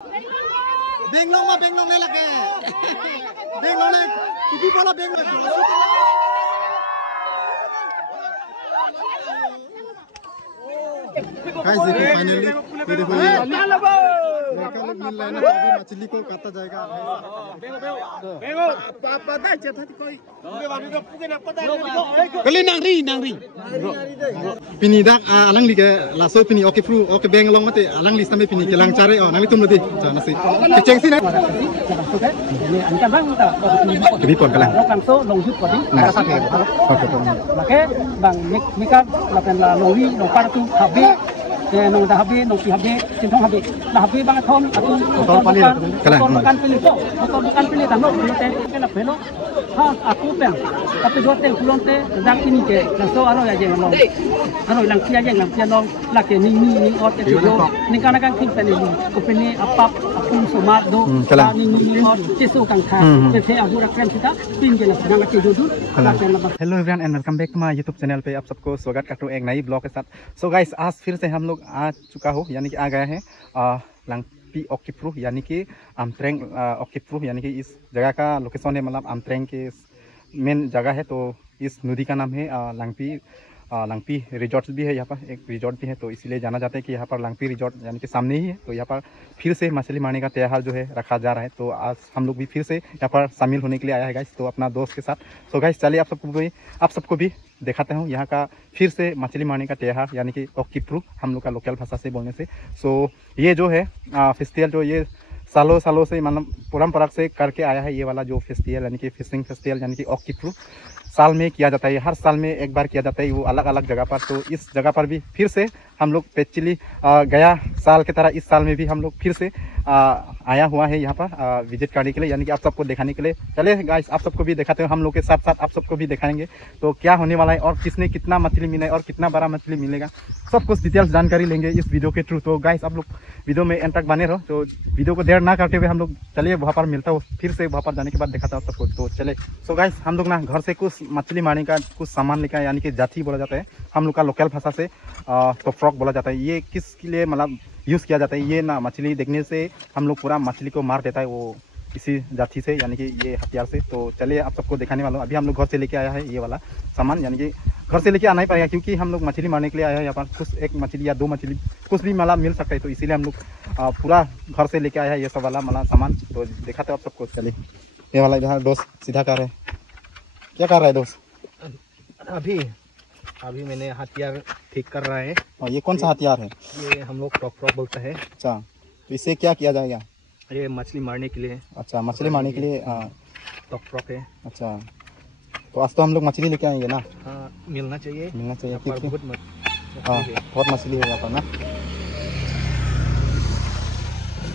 बेंगलोर में बेंगलोर नहीं लगे बेंगलोर ने किसी बोला बेंगलोर गाइस देखो फाइनली देखो लड़का लोग मिल रहा है ना, अभी मछली को काटा जाएगा। कली नांगरी pini dak alang li ke laso pini oke fru oke beng long mate alang li sampai pini ke lang care oh nang li tum lodi cha nasi keceng sini ini anca bang ta kebi pon kalang langsung long hit kodi na sa ke make bang mika la pen la longi long par tu habi nong da habi nong si habi sin thong habi la habi bang thom atu bukan pilih to bukan pilih tanok te ke la pelo ha aku pen tapi do te kulon te dang ini ke langsung aro ya jeng long aro lang sia jeng lang sia long la ke ni ot ke jo ni kana kan kin pen ni ko pen ni apap apun somat do ni ot chisu kang tha te the ahu ra krem kita pin ke la sedang ke jo dun hello everyone and welcome back to my YouTube channel पे आप सबको स्वागत करता हूँ एक नई blog के साथ। सो गाइस आज फिर से हम लोग आ चुका हो यानी कि आ गए हैं लंगपी ओकिप्रू यानी कि आमट्रेंग ओकिप्रू यानी कि इस जगह का लोकेशन है, मतलब आमट्रेंग के मेन जगह है। तो इस नदी का नाम है लंगपी रिजॉर्ट भी है, यहाँ पर एक रिजॉर्ट भी है, तो इसीलिए जाना जाता है कि यहाँ पर लंगपी रिजॉर्ट यानी कि सामने ही है। तो यहाँ पर फिर से मछली मारने का त्यौहार जो है रखा जा रहा है। तो आज हम लोग भी फिर से यहाँ पर शामिल होने के लिए आया है गाइस, तो अपना दोस्त के साथ। सो गाइस चलिए आप सबको भी दिखाते हूँ यहाँ का फिर से मछली मारने का त्यौहार यानी कि ओकिप्रू हम लोग का लोकल भाषा से बोलने से। सो ये जो है फेस्टिवल जो ये सालों से मतलब परंपरा से करके आया है, ये वाला जो फेस्टिवल यानी कि फिशिंग फेस्टिवल यानी कि ओकिप्रू साल में किया जाता है, हर साल में एक बार किया जाता है, वो अलग अलग जगह पर। तो इस जगह पर भी फिर से हम लोग एक्चुअली गया साल की तरह इस साल में भी हम लोग फिर से आया हुआ है यहाँ पर विजिट करने के लिए, यानी कि आप सबको दिखाने के लिए। चले गाइस आप सबको भी दिखाते हैं, हम लोग के साथ साथ आप सबको भी दिखाएंगे तो क्या होने वाला है और किसने कितना मछली मिला है और कितना बड़ा मछली मिलेगा, सब कुछ डिटेल्स जानकारी लेंगे इस वीडियो के थ्रू। तो गाइस आप लोग वीडियो में एंड तक बने रहो, तो वीडियो को देर ना करते हुए हम लोग चलिए वहाँ पर मिलता हूँ, फिर से वहाँ पर जाने के बाद दिखाता हूँ सबको। तो चले। सो गाइस हम लोग ना घर से कुछ मछली मारने का कुछ सामान लेकर, यानी कि जाठी बोला जाता है हम लोग का लोकल भाषा से, तो फ्रॉक बोला जाता है। ये किसके लिए मतलब यूज़ किया जाता है, ये ना मछली देखने से हम लोग पूरा मछली को मार देता है वो इसी जाठी से, यानी कि ये हथियार से। तो चलिए आप सबको दिखाने वाला हूँ। अभी हम लोग घर से लेके आया है ये वाला सामान, यानी कि घर से लेके आना ही पड़ेगा क्योंकि हम लोग मछली मारने के लिए आए हैं। यहाँ पर कुछ एक मछली या दो मछली कुछ भी मतलब मिल सकता है, तो इसीलिए हम लोग पूरा घर से लेके आया है ये सब वाला मतलब सामान। तो दिखाते हो आप सबको। चलिए ये वाला इधर दोस्त सीधा कर रहे हैं, क्या कर रहा है दोस्त? अभी मैंने हथियार ठीक कर रहा है। और ये कौन सा हथियार है? ये हम लोग फ्रॉक बोलता है। अच्छा, तो इससे क्या किया जाएगा? ये मछली मारने के लिए। अच्छा, मछली मारने के लिए फ्रॉक है। अच्छा, तो आज तो हम लोग मछली लेके आएंगे ना? हाँ, मिलना चाहिए बहुत मछली है यहाँ पर ना।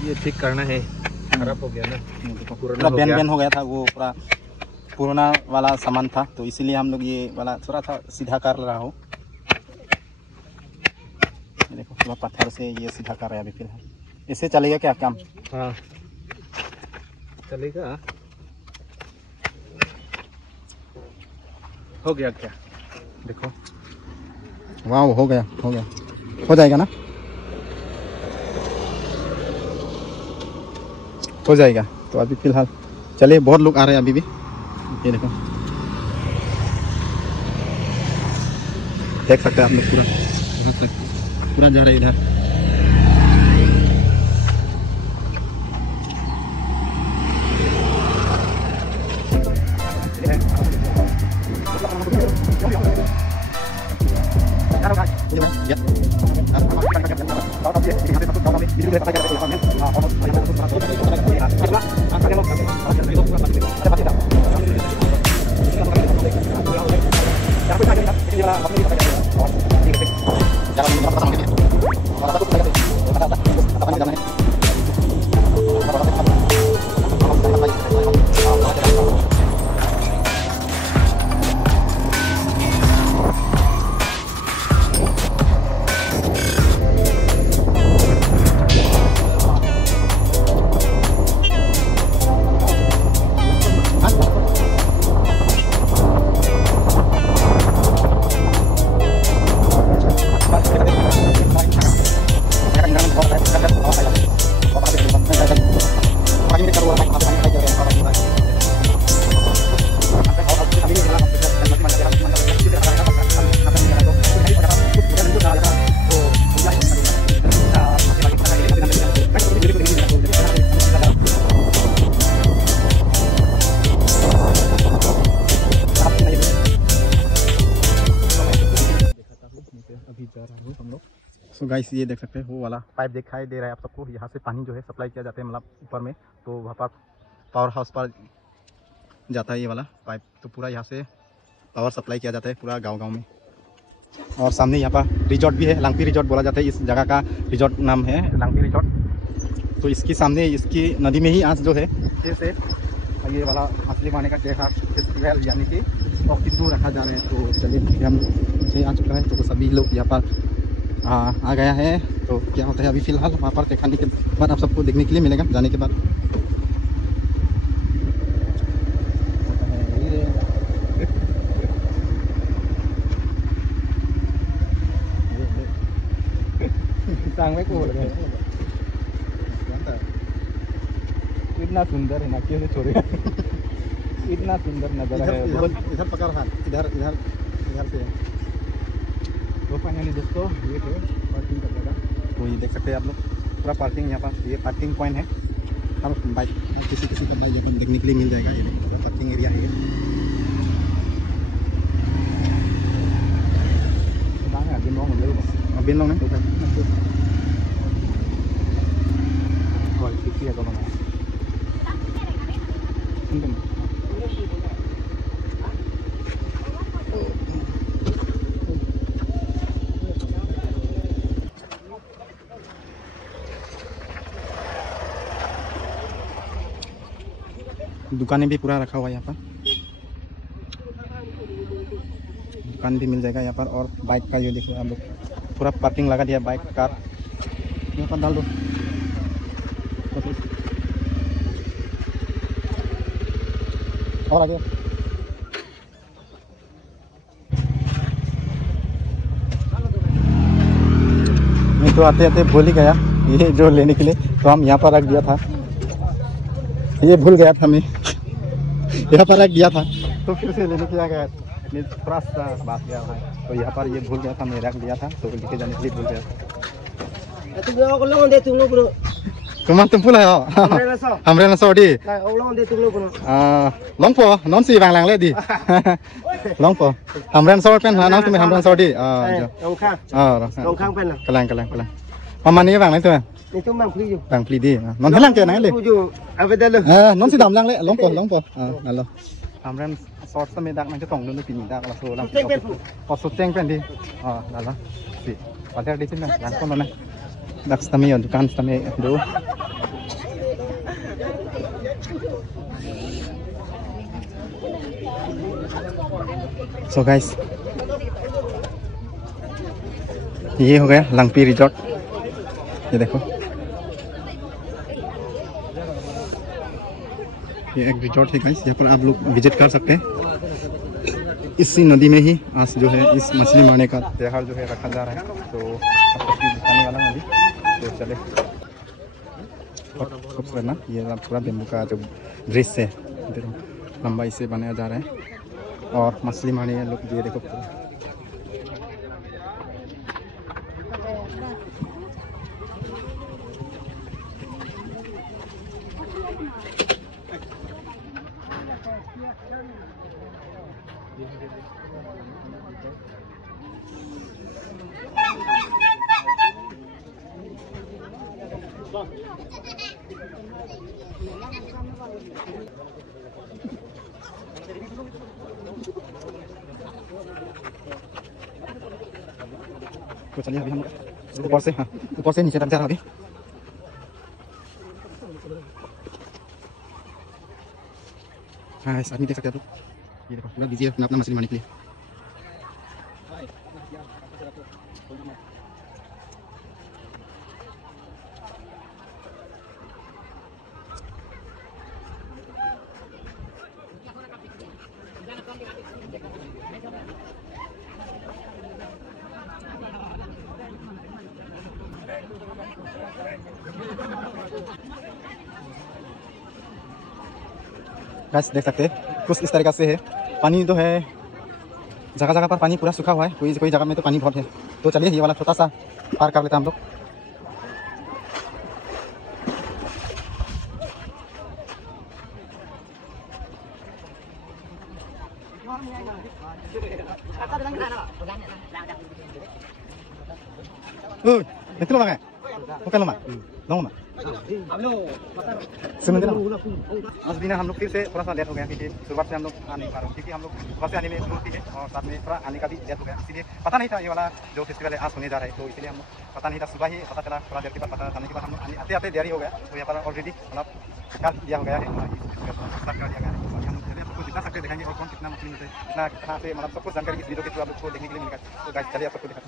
ये ठीक करना है, खराब हो गया ना, पूरा बैन हो गया था, वो पूरा पुराना वाला सामान था, तो इसीलिए हम लोग ये वाला थोड़ा सा सीधा कर रहा हो। देखो थोड़ा पत्थर से ये सीधा कर रहा है अभी फिलहाल। इससे चलेगा क्या काम? हाँ चलेगा। हो गया क्या? देखो, वाह हो गया हो जाएगा ना, हो जाएगा। तो अभी फिलहाल चलिए, बहुत लोग आ रहे हैं अभी भी, ये देखो देख सकते हैं आप लोग, पूरा जा रहे हैं इधर। सो गाइस ये देख सकते हैं वो वाला पाइप दिखाई दे रहा है आप सबको। यहाँ से पानी जो है सप्लाई किया जाता है मतलब ऊपर में, तो वहाँ पर पावर हाउस पर जाता है ये वाला पाइप। तो पूरा यहाँ से पावर सप्लाई किया जाता है पूरा गांव-गांव में। और सामने यहाँ पर रिजॉर्ट भी है, लांगपी रिजॉर्ट बोला जाता है इस जगह का। रिजॉर्ट नाम है लांगपी रिजॉर्ट। तो इसके सामने इसकी नदी में ही आज जो है फिर से ये वाला मछली मारने का त्योहार फेस्टिवल यानी कि ऑक्टोबर रखा जा रहा है। तो चलिए हम आ चुका है, तो सभी लोग यहाँ पर आ गया है। तो क्या होता है अभी फ़िलहाल वहाँ पर दिखाने के बाद आप सबको देखने के लिए मिलेगा जाने के बाद। इतना सुंदर है ना, कैसे छोड़ेगा। इतना सुंदर नज़ारा है। इधर पकड़ हाथ, इधर इधर इधर से। तो फाइनली दोस्तों ये है पार्किंग का जगह। तो ये देख सकते हैं आप लोग पूरा पार्किंग यहाँ पर, ये पार्किंग पॉइंट है। हर बाइक किसी का बाइक देखने के लिए मिल जाएगा। ये पूरा पार्किंग एरिया है। बिन लोग नहीं दुकानें भी पूरा रखा हुआ है यहाँ पर, दुकान भी मिल जाएगा यहाँ पर। और बाइक का ये देखो आप लोग पूरा पार्किंग लगा दिया, बाइक कार यहाँ पर डाल दो। और आगे मैं तो आते आते भूल ही गया ये जो लेने के लिए, तो हम यहाँ पर रख दिया था। ये भूल गया था मैं यहाँ पर रख दिया था, तो फिर से लेने के आ गया। मैं थोड़ा सा बात गया है, तो यहाँ पर ये भूल गया था, मैं रख दिया था, तो लेके जाने के लिए भूल गया था। तुम भूल है हमरे ना सोडी लोंगपो नॉन सी बांग लांग ले दी लोंगपो हमरे ना सोड पेन ना तुम्हें हमरे ना सोडी कलांग कलांग कलांग मामा नहीं बांग ले तुम्हें बांग प्ली दी नॉन हेलांग के ना ले नॉन सी दाम लांग ले लोंगपो हेलो हमरे शॉर्ट से में दाग मेंจะต้องดูปีนี้ดักละโซลังพอสุดแจ้งเป็นดีนั่นละสิพอได้ดีขึ้นนะหลังต้นนะดักสตามีอยู่dukan stammiดู So guys ये हो गया लांगपी रिजॉर्ट। ये देखो ये एक रिजॉर्ट है गाइस, यहाँ पर आप लोग विजिट कर सकते हैं। इसी नदी में ही आज जो है इस मछली मारने का त्योहार जो है रखा जा रहा है। तो आपको दिखाने वाला हूँ अभी, तो चले। बहुत खूबसूरत ना, ये पूरा बेम्बू का जो ब्रिज से लंबाई से बनाया जा रहा है। और मछली मारने लोग ये देखो तो चलिए अभी हम ऊपर से नीचे तक जा रहा अभी। हाँ इस आदमी देख सकते हैं आप लोग, ये देखो पूरा बिजी है अपना मछली मारने के लिए। गाइस देख सकते हैं कुछ इस तरीक़ा से है। पानी तो है जगह जगह पर, पानी पूरा सूखा हुआ है, कोई जगह में तो पानी बहुत है। तो चलिए ये वाला छोटा सा पार कर लेते हैं हम लोग। Itu lo pakai? Bukan lo mak? Dong mak? Sebentar बस बिना हम लोग फिर से थोड़ा सा लेट हो गया क्योंकि शुरुआत से हम लोग आ नहीं पा रहे क्योंकि हम लोग सुबह से आने में शुरू की है और साथ में थोड़ा आने का भी लेट हो गया इसलिए पता नहीं था ये वाला जो फेस्टिवल है आज होने जा रहा है तो इसलिए हम लोग पता नहीं था सुबह ही पता चला थोड़ा देर के बाद पता चलने के बाद हम लोग आते आते देरी हो गया तो यहाँ पर ऑलरेडी मतलब कर दिया हो गया है स्टार्ट कर दिया गया है तो हम लोग चलिए आपको जितना सकते दिखाएंगे और कौन कितना मछली मिलते हैं कितना कहाँ से मतलब सब कुछ जानकारी इस वीडियो के थ्रू आप लोग को देखने के लिए मिलेगा तो गाइस चलिए आप सबको दिखाते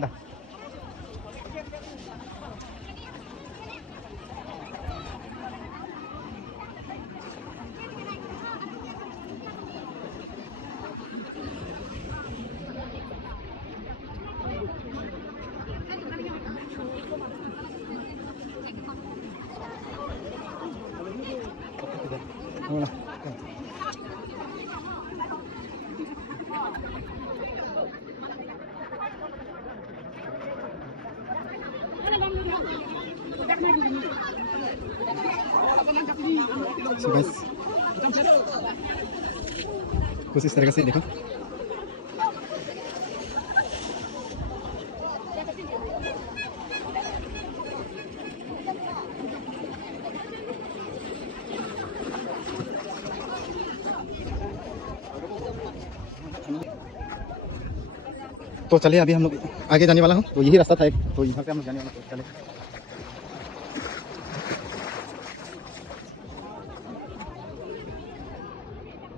हैं So guys, कुछ इस तरह से देखो तो चलिए अभी हम लोग आगे जाने वाला हूँ तो यही रास्ता था एक तो यहाँ से हम लोग जाने वाले तो चले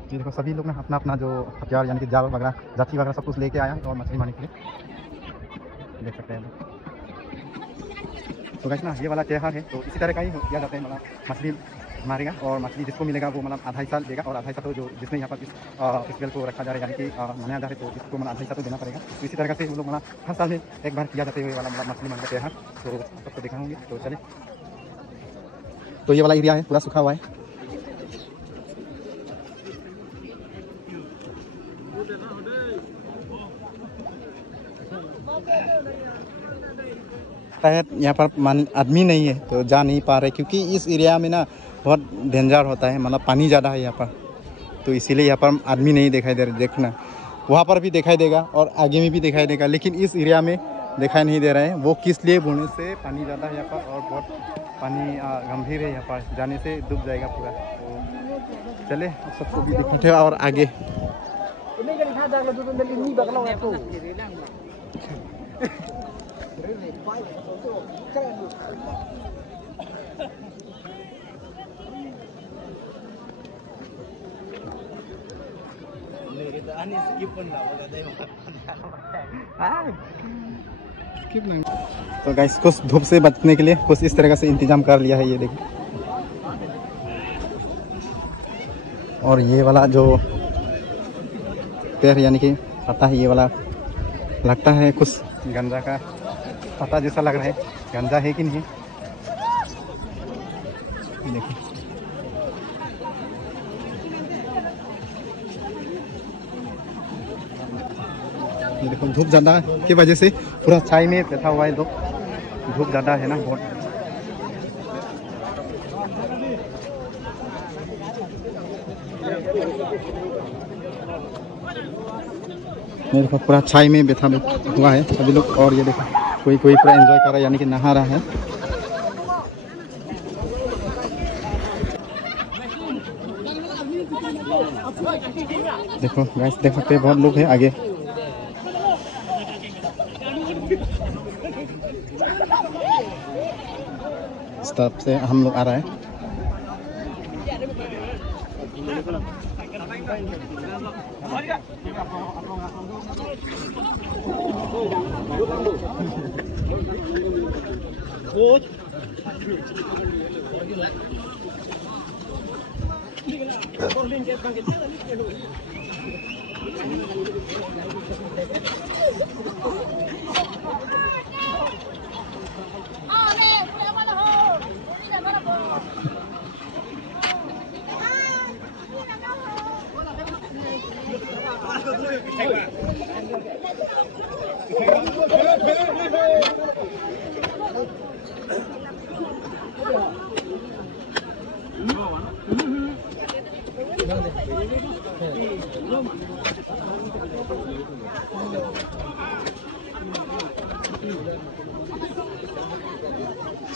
ये देखो सभी लोग ना अपना अपना जो हथियार यानी कि जाल वगैरह जाती वगैरह सब कुछ लेके आया है और मछली मारने के लिए देख सकते हैं तो गाइस ना ये वाला त्यौहार है तो इसी तरह का ही किया जाता है मतलब मछली मारेगा और मछली जिसको मिलेगा वो मतलब आधा हिस्सा देगा और आधा हिस्सा तो जो जिसने यहाँ पर इस फेस्टिवल को रखा जा रहा है यानी कि मनाया जा रहा है तो इसको मतलब आधा हिस्सा तो देना पड़ेगा तो इसी तरह से वो लोग मतलब हर साल में एक बार किया जाता है ये वाला मतलब मछली मारने का त्यौहार तो सबको दिखाऊंगी तो चले तो ये वाला एरिया है पूरा सूखा हुआ है शायद यहाँ पर आदमी नहीं है तो जा नहीं पा रहे क्योंकि इस एरिया में ना बहुत डेंजर होता है मतलब पानी ज़्यादा है यहाँ पर तो इसीलिए यहाँ पर आदमी नहीं दिखाई दे रहा देखना वहाँ पर भी दिखाई देगा और आगे में भी दिखाई देगा लेकिन इस एरिया में दिखाई नहीं दे रहा है वो किस लिए बोलने से पानी ज़्यादा है यहाँ पर और बहुत पानी गंभीर है यहाँ पर जाने से डूब जाएगा पूरा तो चले सबको भी दिखते और आगे तो गाइस कुछ धूप से बचने के लिए कुछ इस तरह से इंतजाम कर लिया है ये देखिए और ये वाला जो पेड़ यानी कि पत्ता है ये वाला लगता है कुछ गंजा का पत्ता जैसा लग रहा है गंजा है कि नहीं देखिए ये देखो धूप ज़्यादा की वजह से पूरा छाई में बैठा हुआ है तो धूप ज़्यादा है ना बहुत ये देखो पूरा छाई में बैठा हुआ है सभी लोग और ये देखो कोई कोई पूरा एंजॉय कर रहा है यानी कि नहा रहा है देखो गाइस देख सकते हैं बहुत लोग हैं आगे इस तरफ से हम लोग आ रहा है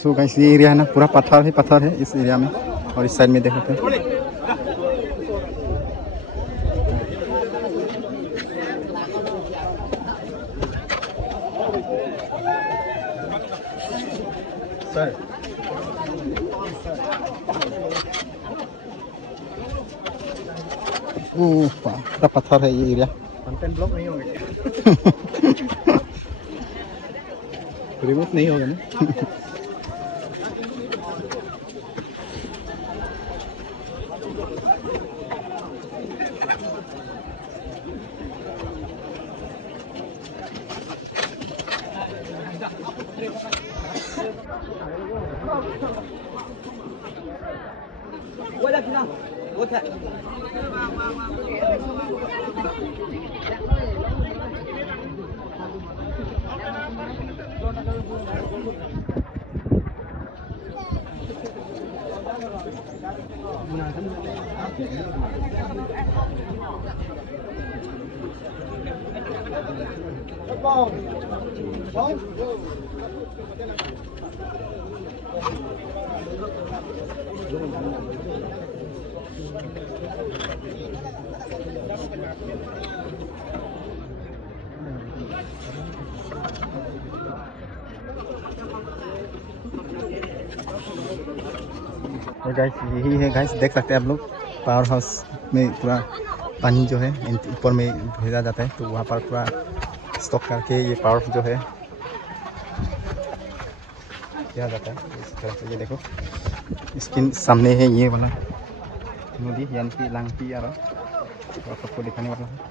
सो गाइस ये एरिया है ना पूरा पत्थर है इस एरिया में, और इस साइड में देखो तो सर पूरा पत्थर है ये एरिया। कंटेंट ब्लॉक नहीं होंगे रिमूव नहीं होगा ना और गाइस यही है गाइस, देख सकते हैं आप लोग पावर हाउस में पूरा पानी जो है ऊपर में भेजा जाता है, तो वहाँ पर पूरा स्टॉक करके ये पावर जो है किया जाता है इस तरह से। ये देखो इसके सामने है ये वाला नदी यानी कि लांगटी यार, तो सबको दिखाने वाला है।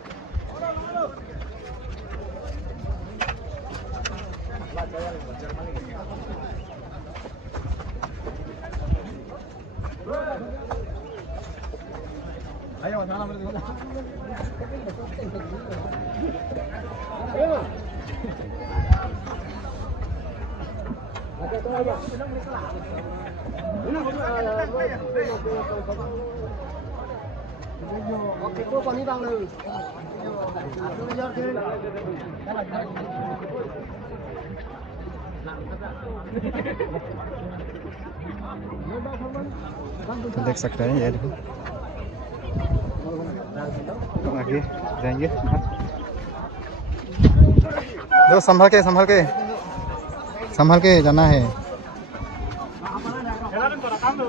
देख सकते हैं ये देखो, तो आगे जाएंगे। देखो संभल के जाना है,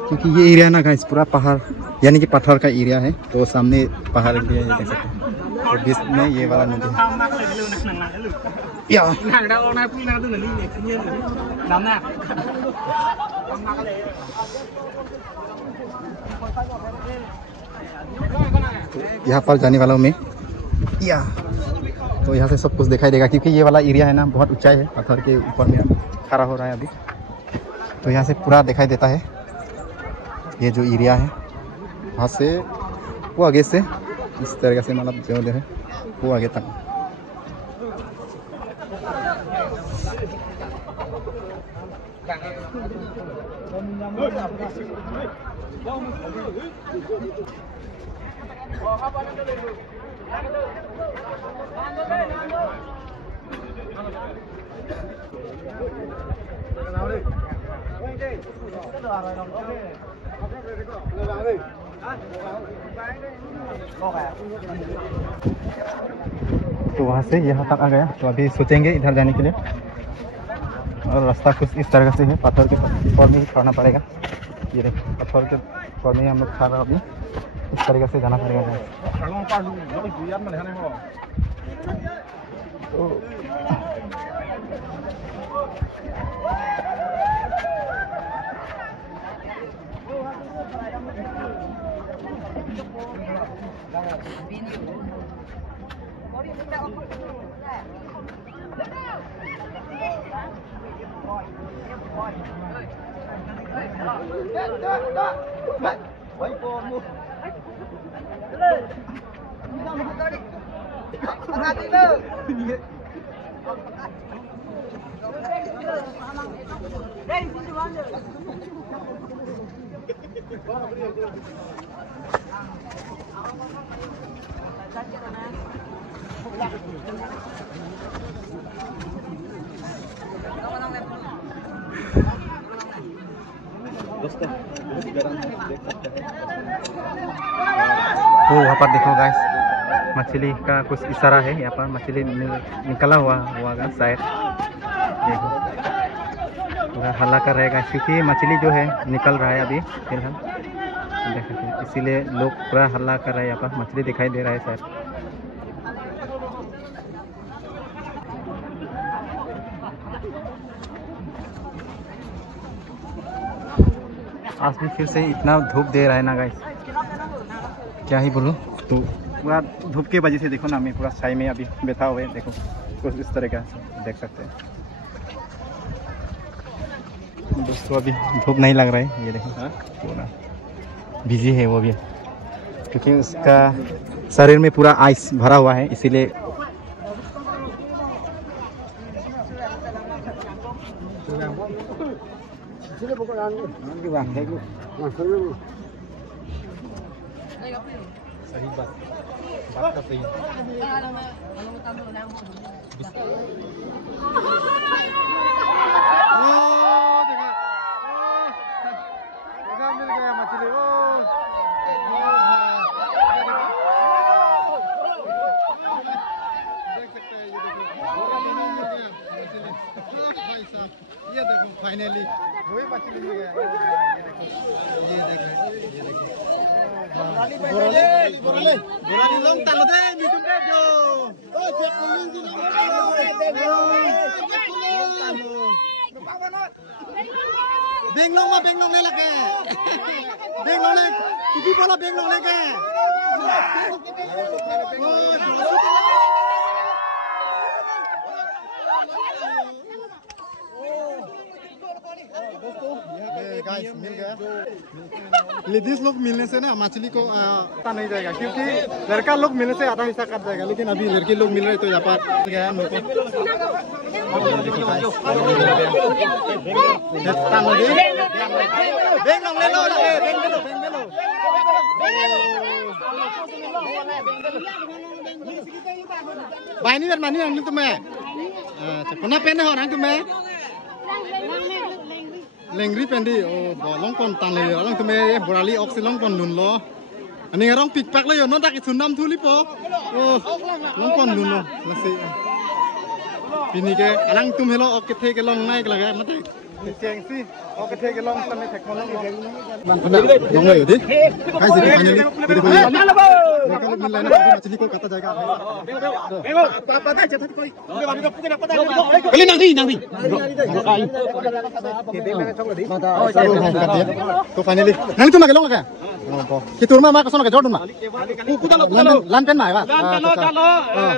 क्योंकि ये एरिया ना गाइस पूरा पहाड़ यानी कि पत्थर का एरिया है, तो सामने पहाड़ एरिया ये देख सकते हैं, और बीच में ये वाला नदी या यहाँ पर जाने वाला हूँ मैं या, तो यहाँ से सब कुछ दिखाई देगा, क्योंकि ये वाला एरिया है ना बहुत ऊंचाई है, पत्थर के ऊपर में खड़ा हो रहा है अभी, तो यहाँ से पूरा दिखाई देता है ये जो एरिया है। वहाँ से वो आगे से इस तरह से मतलब जो है वो आगे तक। तो वहाँ से यहाँ तक आ गया, तो अभी सोचेंगे इधर जाने के लिए, और रास्ता कुछ इस तरह से है, पत्थर के ऊपर में ही खड़ना पड़ेगा। ये देखो पत्थर के ऊपर में हम लोग खा रहे हैं, अभी इस तरीके से जाना पड़ेगा। तो तो वहाँ पर देखो गाइस, मछली का कुछ इशारा है। यहाँ पर मछली निकला हुआ होगा शायद। देखो पूरा हल्ला कर रहेगा क्योंकि मछली जो है निकल रहा है अभी फिलहाल, देख सकते हैं। इसीलिए लोग पूरा हल्ला कर रहे हैं। यहाँ पर मछली दिखाई दे रहा है शायद। आज भी फिर से इतना धूप दे रहा है ना गाइस, क्या ही बोलूं। तो पूरा धूप की वजह से देखो ना, मैं पूरा छाई में अभी बैठा हुआ है। देखो कुछ इस तरह का देख सकते हैं दोस्तों। अभी धूप नहीं लग रहा है, ये देखो पूरा बिजी है वो भी, क्योंकि उसका शरीर में पूरा आइस भरा हुआ है, इसीलिए। सही बात का सही है। मिल गया मछली। देख सकते हैं, ये देखो फाइनली वही मछली मिल गया। ये देखो, ये देखो बोराली लोग तालो दे नीतुम दे जो ओ चेक कुलिंग दी लोग बेंग लोग ले लगे बेंग लोग ले किसी बोला बेंग लोग ले के गाइस मिल गया। लेडीज लोग मिलने से ना मछली को पता नहीं जाएगा, क्योंकि लड़का लोग मिलने से आधा हिस्सा कट जाएगा, लेकिन अभी लड़के लोग मिल रहे तो यहाँ पर गया मेरे को। बाइनी मानी अंग तुम्हें कोना पेन हो ना तुम्हें लेंगरी पेंडी ओ बोलों कौन तांग ले orang तुम्हें बोराली ऑक्सीलों कौन नुन लो अनि orang pikpak ले यो नो ताकि सुनम थुली पो ओ लों कौन नुन लो लसी पिनी के orang तुम्हें लो ओके थे के लों नाइक लगा मत चेंगसी ओके थे के लों सने थे कोलों लों ले यदि काय से फाइनली देखो mereka लोग मिल रहे हैं ना, मछली को काटा जाएगा। कली नंदी तो फाइनली नंदी तुम लगे लोग क्या कि तुम में कसम लगे जोड़ तुम लान पेन माय बा चलो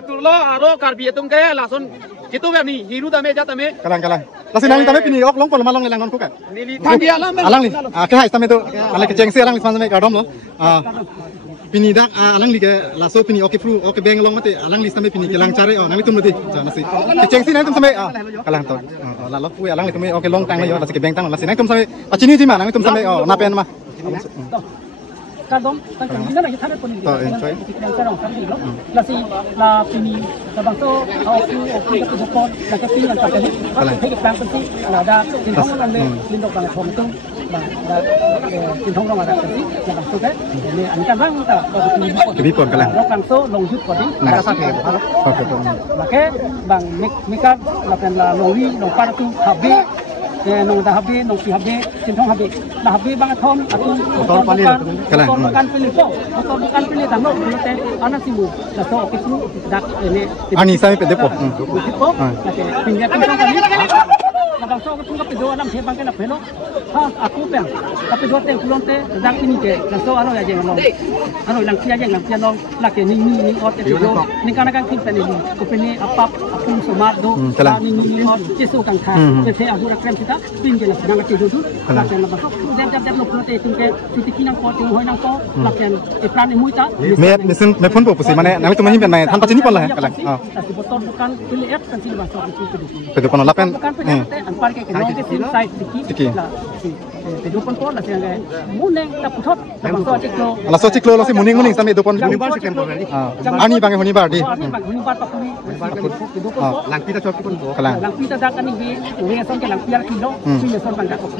तुरलो आरो कार्बी तुम के लासन कितु बेनी हिरू तमे जा तमे कलां लासी नंदी तमे पिनी ok long pol malong lelang non ko ka thandi alang ni ke hai tame to ala ke chengsi alang fan me ka dom lo pini dak alang li ke laso pini oke fru oke beng long mate alang li tame pini ke lang cari oh nang tum lati ja nasi ke chengsi nang tum tame kalang to la lo pu alang li tame oke long tang yo lasi ke beng tang lasi nang tum tame achini ji ma nang tum tame oh na pen ma kadom kan kita lagi thare poni kita yang sarong sarong lo lasi la pini sabangso oku ka bokon la ke pini kan ta ni ke plan pensi la da tinhong kan le lindok bang thom tung bang da tinhong rong ada pensi la bang so ke ni an kan bang ta ke bi pon kalang lo kan so long jut podi la sa ke la ke bang mika la pen la longi long par tu habi nong dah habis nong si habis cinthong habis dah habis bang thom atau motor bukan pilih po motor bukan pilih tang nok pilih teh anak simu dah so okey tu dak ini ani saya pede po po okey pinjam cinthong kami bang so aku tunggu pedo anak hebang ke nak pelo ha aku peng tapi dua teh kulon teh dak ini ke dah so anu aja ngomong anu lang sia aja lang sia long laki ni ot teh pedo ni kan akan kin pen ini ku peni apa aku somat do ni ot cesu kang tha teh aku nak krem kita pinjam lah nang kecil tu laki lah bang jam lo kulon teh tingke cuti nang po ting hoi nang po laki plan ni muita me phone po pusi mane nami tu mahin pen mai than pachini pon lah kalang motor bukan pilih app kan sini bang so pedo kono lapen Parque que no que side tiki ไปดูคนโพสละเสียงไงมูนเองตะพุทธตะบังโซจิโก lah so ciklo lo si muning muning sampai depan Yang bar sekian kali. ani bang honi bar di Ini bang huni bar pakuri. Lang pita cok pun bo. Kalang. Lang pita dak kan ini we son ke lang piar kilo. Ini son bang dak kok.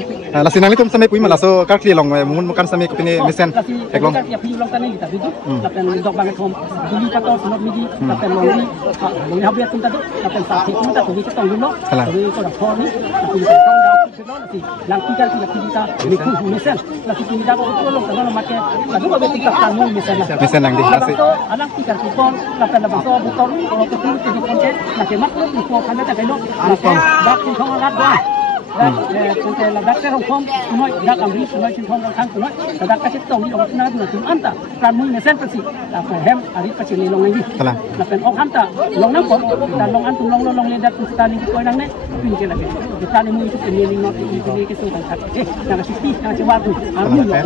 lah sinang litum sampai pui malah so kar kli long mun bukan sampai ke pini mesen ek long Ya pi long tani kita bidu. Lapen dok bang thom. Dili pato sonot midi. Lapen long ni. Long ni habiat tunta tu. Lapen sa thik tunta tu kita tong dulu. Jadi ko dak thon ni. Lapen tong dak sedon si. Lang pita kita ni ku mesen. Lapen kita ko long tano make. Lalu ko betik tak tamu mesen. mesen nang di nasi anak tiga kupon, lapan lapan so bukan kalau ketul tujuh konten, nak makhluk itu kan ada belok, lapan dak cinthong alat dah, dak konten dak ke Hong Kong, semua dak Amerika, semua cinthong orang semua, dak kasih tahu ni orang nak tu anta, kan mui mesen pasti, lapan hem hari pasti ni long lagi, lapan orang anta, long nak pun, dan long antum long ni dak kita ni kau nang ni, pinjam lagi, kita ni mui itu ni not ini kesulitan kat, nak sisi, nak coba tu,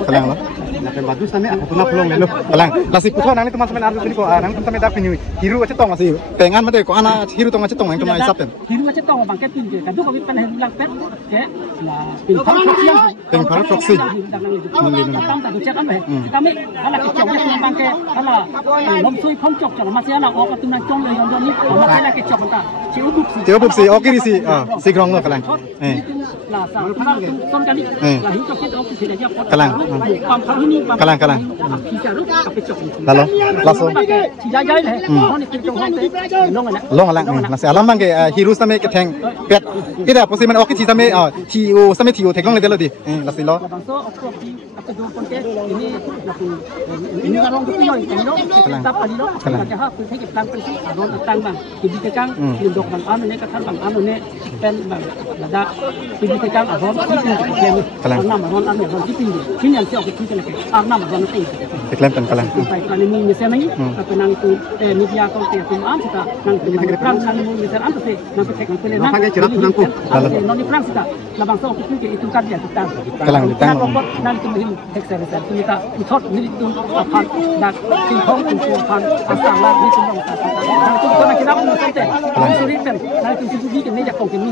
kalang lo lapan bagus sampai aku pernah pulang melu. kalang lah si puto nang ni teman-teman arus ni ko nang teman-teman dak pini hiru aja tong masih pengan made ko ana hiru tong aja tong yang teman isap tem hiru aja tong bang ketin je kadu ko pan hilang pet ke lah pin par proxy tam tak cek kan kami ala kecok ni bang ke ala lom sui khom cok cok masih ala ok tu nang cong yang ni masih ala kecok ta ciu bup si oke si si grong lo kalang lah sa tu son kali lah hiu cok ok si dia kalang pam par ni kalang kita ru kecok lalu langsung jai le ni kecok long alang nasi alam bang ke hiru sampai ke teng pet kita posisi mana oke si sampai tiu sampai tiu teklong le delo di lasi lo bang so ok aku dua konten ini kalau kita noi kalau kita pali lo kita ha tu saya plan persi adon tang bang tibi tekang indok bang anu ne katan bang anu ne pen bang ada tibi tekang adon kita kelam nama adon anu adon kita ini yang siapa kita lagi nama adon itu teklam pen kalang sampai plan ini misalnya ni tapi nang tu media kau tiap malam kita nang perang nang misalnya anu tu nang tekang pen nang jerat nangku nang perang kita labang so kita itu kan dia kita kalang ditang nang tu mungkin eksersis kita utot milik tu akan dak singkong tu akan asal lah ni tu orang nang tu kena kita pun sampai nang suri kan nang tu suri kan ni jak kau ni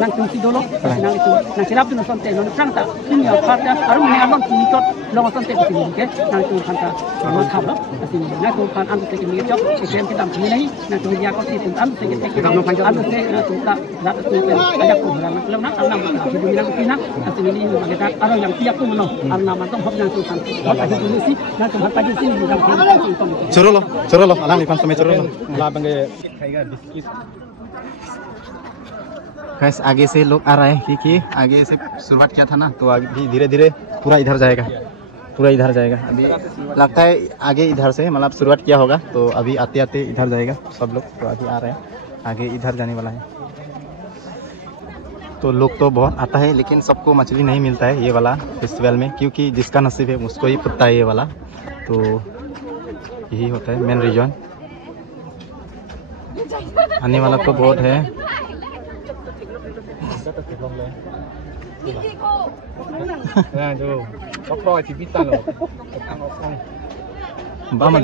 nang tu si dolo nang itu nang kita pun sampai nang perang tak ini apa dah arum ni alon tu utot long sampai di sini ke nang tu kan ta nang kham lo sini nang tu kan anu sekali ni job ekstrem kita ni ni nang tu dia kau si tu anu sekali kita anu sekali nang tu tak dak tu ada ku orang kalau nak alam kita hidup nang sini sini ni kita arum yang tiap pun no arum nama tu hok nang tu kan ada di sini nang tu pagi sini nang tu choro lo alang lipan sampai choro lo lah bang खाएगा biscuit guys आगे से लोग आ रहे हैं क्योंकि आगे से शुरुआत किया था ना तो अभी धीरे धीरे पूरा इधर जाएगा अभी लगता है आगे इधर से मतलब शुरुआत किया होगा तो अभी आते आते इधर जाएगा सब लोग तो अभी आ रहे हैं आगे इधर जाने वाला है तो लोग तो बहुत आता है लेकिन सबको मछली नहीं मिलता है ये वाला फेस्टिवल में क्योंकि जिसका नसीब है उसको ही पुरता है ये वाला तो यही होता है मेन रीजन आने वाला तो बहुत है जो कपड़ा है बिता लो बामन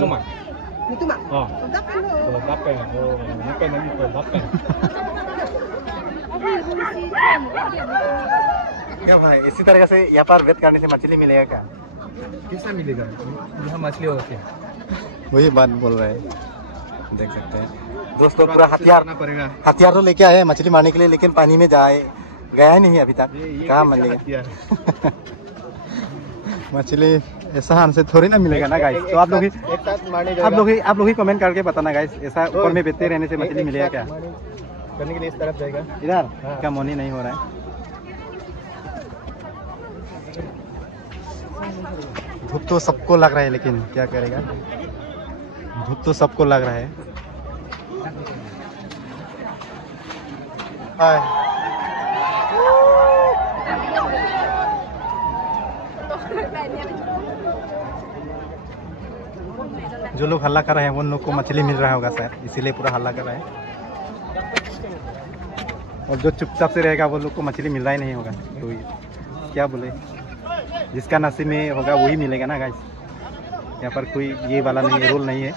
itu mak oh dapat dapat nanti dapat क्या भाई इसी तरह से यहाँ पर वेट करने से मछली मिलेगा क्या कैसा मिलेगा यहाँ मछली होती है वही बात बोल रहे हैं देख सकते हैं दोस्तों पूरा हथियार तो लेके आए हैं मछली मारने के लिए लेकिन पानी में गया ही नहीं अभी तक कहाँ मिलेगा मछली ऐसा हमसे थोड़ी ना मिलेगा ना गाइस तो आप लोग ही कमेंट करके बताना गाइस ऐसा ऊपर में बैठते रहने से मछली मिलेगा क्या करने के लिए इस तरफ जाएगा इधर क्या मन ही नहीं हो रहा है धूप तो सबको लग रहा है लेकिन क्या करेगा धूप तो सबको लग रहा है जो लोग हल्ला कर रहे हैं उन लोग को मछली मिल रहा होगा शायद इसीलिए पूरा हल्ला कर रहा है और जो चुपचाप से रहेगा वो लोग को मछली मिल रहा ही नहीं होगा तो क्या बोले जिसका नसीब में होगा वही मिलेगा ना गाइस यहाँ पर कोई ये वाला नहीं है रोल नहीं है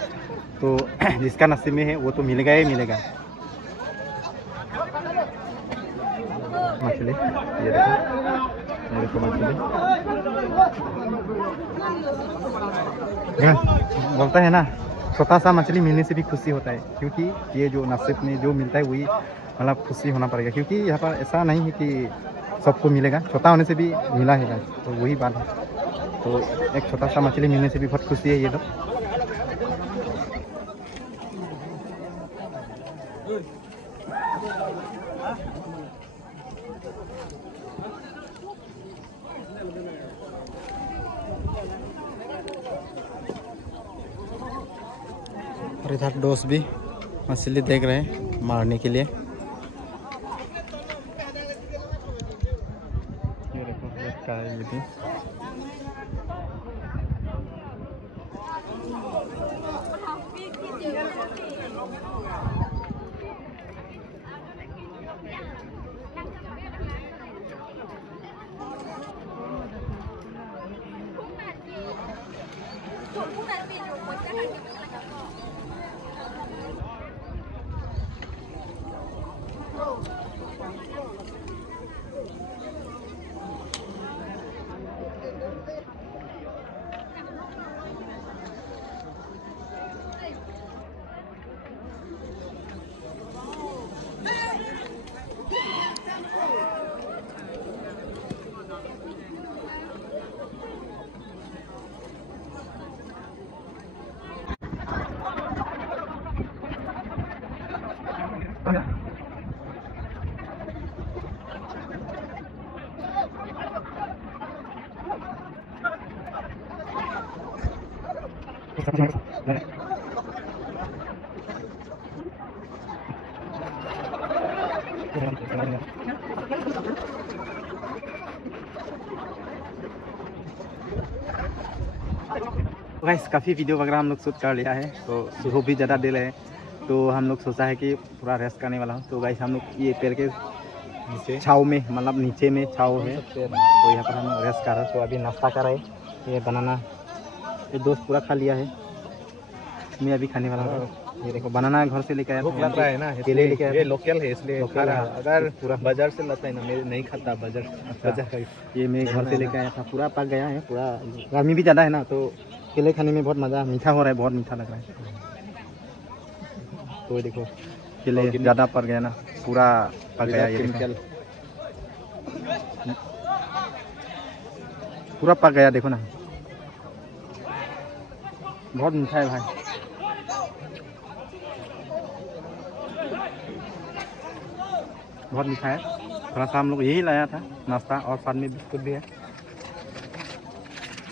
तो जिसका नसीब में है वो तो मिलेगा ही मिलेगा मछली ये देखो ये देखो मछली। बोलता है ना, छोटा सा मछली मिलने से भी खुशी होता है, क्योंकि ये जो नसीब में जो मिलता है वही मतलब खुशी होना पड़ेगा, क्योंकि यहाँ पर ऐसा नहीं है कि सबको मिलेगा, छोटा होने से भी मिला है, तो वही बात है। तो एक छोटा सा मछली मिलने से भी बहुत खुशी है ये तो। और इधर दोस्त भी मछली देख रहे हैं मारने के लिए। ये देखो क्या है ये भी। गाइस काफ़ी वीडियो वगैरह हम लोग शूट कर लिया है, तो धूप भी ज़्यादा दे रहे हैं, तो हम लोग सोचा है कि पूरा रेस्ट करने वाला हूँ। तो गाइस हम लोग ये पेड़ के नीचे छाँव में, मतलब नीचे में छाँव है, तो यहाँ पर हम रेस्ट कर रहे हैं। तो अभी नाश्ता कर रहे हैं, ये बनाना ये दोस्त पूरा खा लिया है, मैं अभी खाने वाला हूँ। ये देखो बनाना घर से लेकर आया, भूख लग रहा है ना, केले लेके आया। ये लोकल है इसलिए खा रहा है। अगर पूरा बाजार से लाता है ना, मैं नहीं खाता बाजार। अच्छा, ये मैं घर से लेकर आया था, पूरा पक गया है पूरा। गर्मी भी ज़्यादा है ना, तो केले खाने में बहुत मज़ा, मीठा हो रहा है, बहुत मीठा लग रहा है। तो देखो केले ज़्यादा पक गया ना, पूरा पक गया, ये देखो पूरा पक गया, देखो ना बहुत मीठा है भाई। बहुत मीठा है। थोड़ा सा हम लोग यही लाया था नाश्ता, और साथ में बिस्कुट भी है,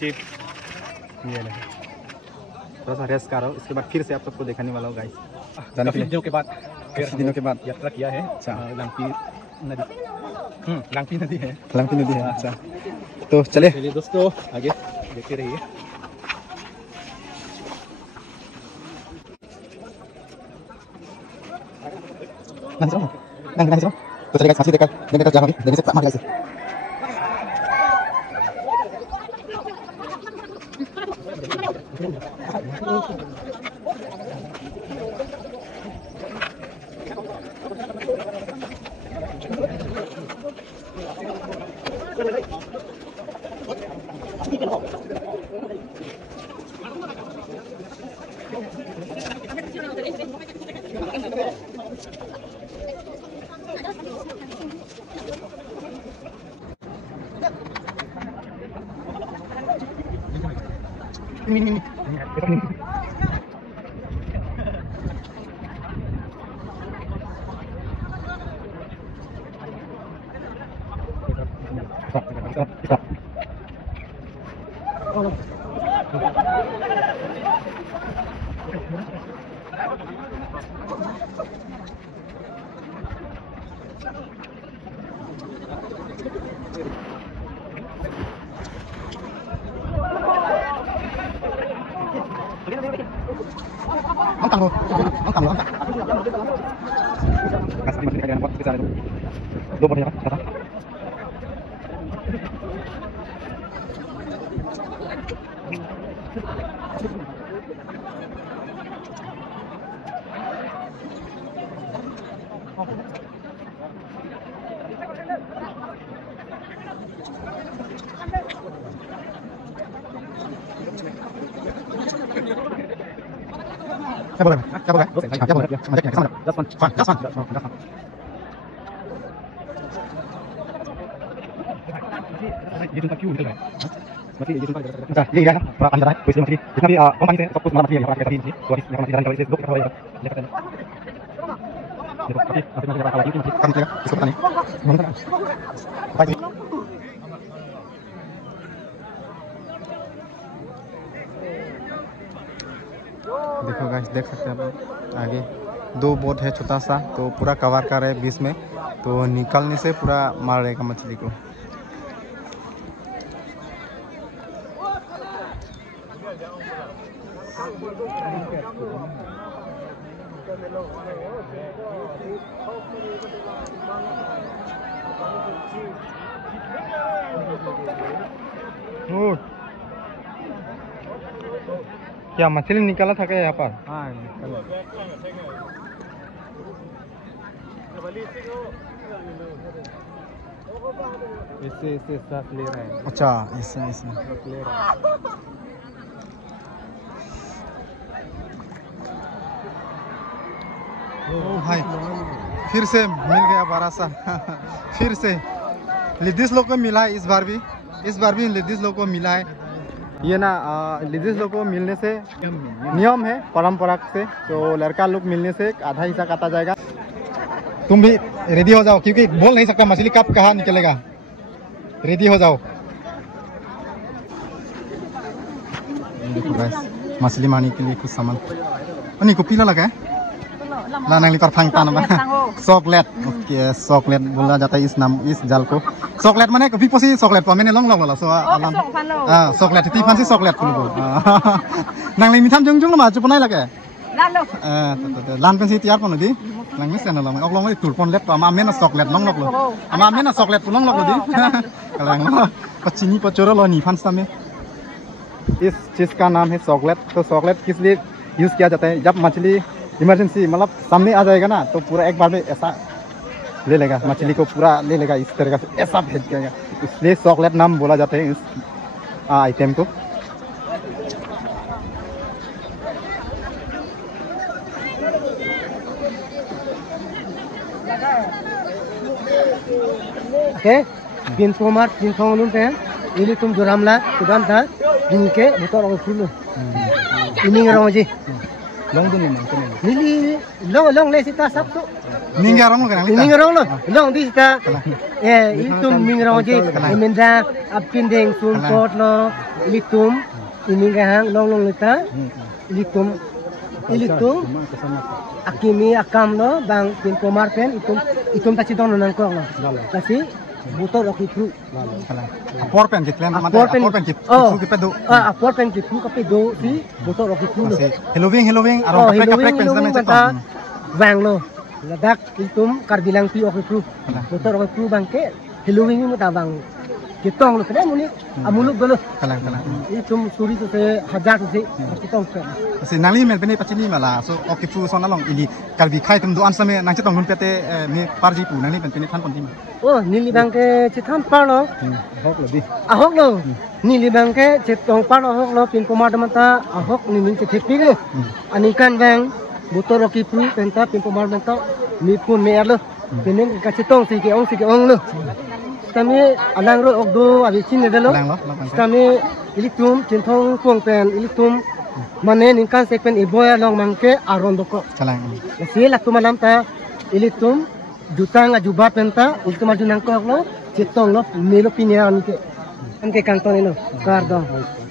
चिप्स। ये नहीं, थोड़ा सा रेस्ट कर रहा हूँ, इसके बाद फिर से आप सबको दिखाने वाला हूँ गाइस। काफी दिनों के बाद यात्रा किया है। अच्छा, लांगपी नदी, लांगपी नदी है, लांगपी नदी है। अच्छा, तो चले चलिए दोस्तों आगे देखते रहिए। तो चलेगा सांसी देकर देने जा रहा हूं, देने से मार गया से। दो बढ़िया क्या बोल रहे ये जो क्यों निकल रहा है मछली ये जो अच्छा ये है थोड़ा पानी ज़्यादा है तो इसलिए मछली जितना भी कम पानी से सब कुछ मार मछली है हमारा कहती है तो अभी यहाँ मछली डालने के लिए दो कितना लेकर देखो काफी काफी मछली वाला मछली कम चलेगा इसको पता नहीं देखो गाइस देख सकते हैं आप आगे दो बोट है छोटा सा तो पूरा कवर कर रहे हैं बीच में तो निकलने से पूरा मार रहेगा मछली को क्या मछली निकाला था क्या यहाँ पर? हाँ निकाला। इससे सांस ले रहे हैं। अच्छा इससे ले रहे हैं। ओ भाई फिर से मिल गया बड़ा सा फिर से लेडीज लोग को मिला है इस बार भी लेडीज लोग को मिला है ये ना लेडीज लोग को मिलने से नियम है परंपरा से तो लड़का लोग मिलने से आधा हिस्सा काटा जाएगा तुम भी रेडी हो जाओ क्योंकि बोल नहीं सकता मछली कब कहाँ निकलेगा रेडी हो जाओ मछली मारने के लिए कुछ सामान नहीं को पीला लगा है ना नंगली पर फंगता ना चॉकलेट ओके चॉकलेट बोला जाता है इस जाल को चॉकलेट माने कभी पोसी चॉकलेट पर मैंने लॉन्ग लॉन्ग सो चॉकलेट ती फंसी चॉकलेट को नंगली मिठाम जंग जंग मा चुपनाय लगे लान पेंसी तैयार पन दी नंगली सेन लम अगलो में टूर पन लेट मा मेना चॉकलेट लॉन्ग लॉन्ग मा मेना चॉकलेट को लॉन्ग लॉन्ग दी कलंग पचीनी पचोरो लो नी फंस में इस चीज का नाम है चॉकलेट तो चॉकलेट किस लिए यूज किया जाता है जब मछली इमरजेंसी मतलब सामने आ जाएगा ना तो पूरा एक बार में ऐसा ले लेगा मछली को पूरा ले लेगा इस तरह से ऐसा भेज देगा इसलिए चॉकलेट नाम बोला जाता है इस आइटम को ओके दिन पोमार दिन फोन पे ini tum duramla tudam ta dinke motor au fulu ini ngarong ji long dun ni long le sita sab tu ningarong lo kan ini ngarong lo long di sita itum ningarong ji minda apindeng sun pot lo litum ini gahang long lita litum akimi akam lo bang tin pomar pen itum ta chidong nang ko lo kasi motor aku flu apor pen kitlen apor pen kit su ke do apor pen kit su ke do si motor aku flu Halloween aro kaprek pen sama cetok bang lo ladak itum karbilang pi aku flu motor aku flu bangke Halloween ni ta bang kitong lo kada muni amuluk dulu kalang itum suri tu se hajar tu se kitong pe si nali men pen pachini mala so okay flu son along ini kalbi khai tum do an same nang chetong hun pete me parji pu nang ni pen than kon tim oh nili bangke chitham par lo hok lo di ahok lo nili bangke chetong par ahok lo pin pomar mata ahok ni min chethepi lo anikan bang motor aku flu penta pin pomar mata mi pun me lo penen ka chetong si ke ong lo kami alang ro okdo abisin ne dalo kami ilitum cintong kuang pen ilitum mane ningkan sekpen iboya long mangke aron doko chalang si laktu malam ta ilitum jutang ajuba penta ilitum ajunang ko lo citong lo melo pinian ke anke kantong lo kardo